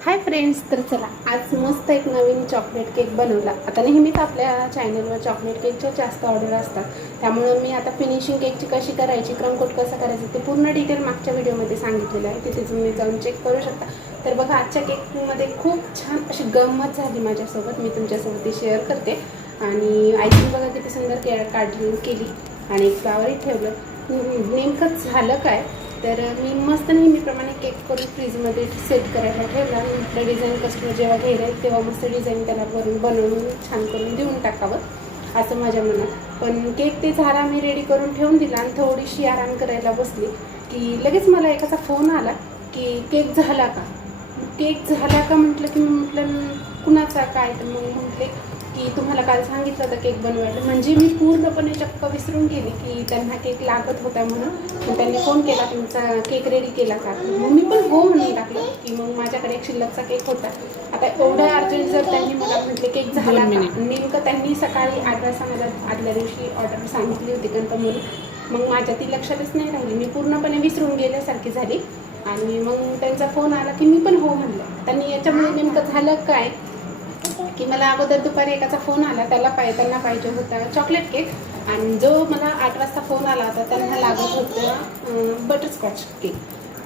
Hi friends, तर चला आज मस्त एक नवीन चॉकलेट केक बनवला. आता नेहमीच आपल्या चॅनलवर चॉकलेट केकच्या जास्त ऑर्डर असतात, त्यामुळं मी आता फिनिशिंग केकची कशी करायची, क्रमकोट कसं करायचं ते पूर्ण डिटेल मागच्या व्हिडिओमध्ये सांगितलेलं आहे. तिथे तुम्ही जाऊन चेक करू शकता. तर बघा, आजच्या केकमध्ये खूप छान अशी गंमत झाली माझ्यासोबत. मी तुमच्यासोबत ती शेअर करते. आणि आईस्क्रीम बघा किती सुंदर काढली केली आणि एक फ्लावरही ठेवलं. नेमकं झालं काय, तर मी मस्त नेहमीप्रमाणे केक करून फ्रीजमध्ये सेट करायला ठेवला. म्हटलं डिझाईन कस्टमर जेव्हा घेईल तेव्हा मस्त डिझाईन त्याला बनवून छान करून देऊन टाकावं असं माझ्या मनात. पण केक ते झाला, मी रेडी करून ठेवून दिला आणि थोडीशी आराम करायला बसली की लगेच मला एकाचा फोन आला की केक झाला का. केक झाला का म्हटलं की म्हटलं कुणाचा काय, तर मग म्हटले की तुम्हाला काल सांगितलं होतं केक बनवायला. म्हणजे मी पूर्णपणे चक्क विसरून गेली की त्यांना केक लागत होता म्हणून. मग त्यांनी फोन केला, तुमचा केक रेडी केला का. मग मी पण हो म्हणून टाकलं की मग माझ्याकडे एक शिल्लकचा केक होता. आता एवढं अर्जंट जर त्यांनी मला म्हटले केक झाला का, नेमकं त्यांनी सकाळी 8 वाजता मला आदल्या दिवशी ऑर्डर सांगितली होती कन्फर्म म्हणून. मग माझ्या ती लक्षातच नाही राहिली, मी पूर्णपणे विसरून गेल्यासारखी झाली. आणि मग त्यांचा फोन आला की मी पण हो म्हणलं. त्यांनी याच्यामुळे नेमकं झालं काय की मला अगोदर दुपारी एकाचा फोन आला, त्यांना पाहिजे होता चॉकलेट केक. आणि जो मला 8 वाजता फोन आला होता त्यांना लागत होतं बटरस्कॉच केक.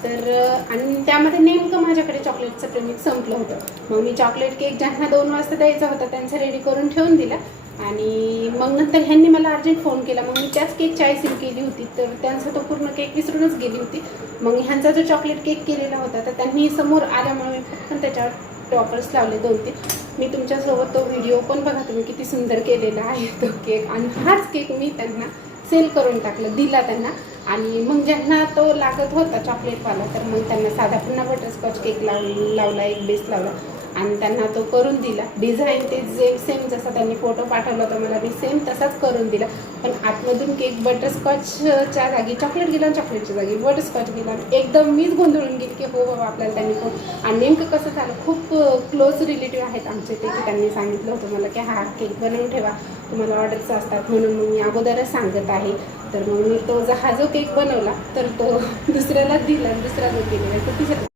तर आणि त्यामध्ये नेमकं माझ्याकडे चॉकलेटचं प्रेमिक संपलं होतं. मग मी चॉकलेट केक ज्यांना 2 वाजता द्यायचा होता त्यांचं रेडी करून ठेवून दिला. आणि मग नंतर ह्यांनी मला अर्जंट फोन केला. मग मी त्याच केकची आयसिंग केली होती, तर त्यांचा तो पूर्ण केक विसरूनच गेली होती. मग ह्यांचा जो चॉकलेट केक केलेला होता तर त्यांनी समोर आल्यामुळे मी पटकन त्याच्यावर टॉपर्स लावले 2-3. मी तुमच्यासोबत तो व्हिडिओ पण बघा तुम्ही, किती सुंदर केलेला आहे तो केक. आणि हाच केक मी त्यांना सेल करून टाकलं, दिला त्यांना. आणि मग ज्यांना तो लागत होता चॉकलेटवाला, तर मग त्यांना साधा पुन्हा बटरस्कॉच केक लावला, एक बेस लावला आणि त्यांना तो करून दिला. डिझाईन ते सेम जसा त्यांनी फोटो पाठवला होता मला, मी सेम तसाच करून दिला. पण आतमधून केक बटरस्कॉचच्या जागी चॉकलेट गेला, चॉकलेटच्या जागी बटरस्कॉच गेला. एकदम मीच गोंधळून गेली की हो बाबा आपल्याला त्यांनी फोन. आणि नेमकं कसं झालं, खूप क्लोज रिलेटिव्ह आहेत आमचे ते, की त्यांनी सांगितलं होतं मला की हा केक बनवून ठेवा, तुम्हाला ऑर्डर्स असतात म्हणून. मग मी अगोदरच सांगत आहे. तर मग मी तो हा जो केक बनवला तर तो दुसऱ्याला दिला, दुसरा जो केलेला तर तिसरा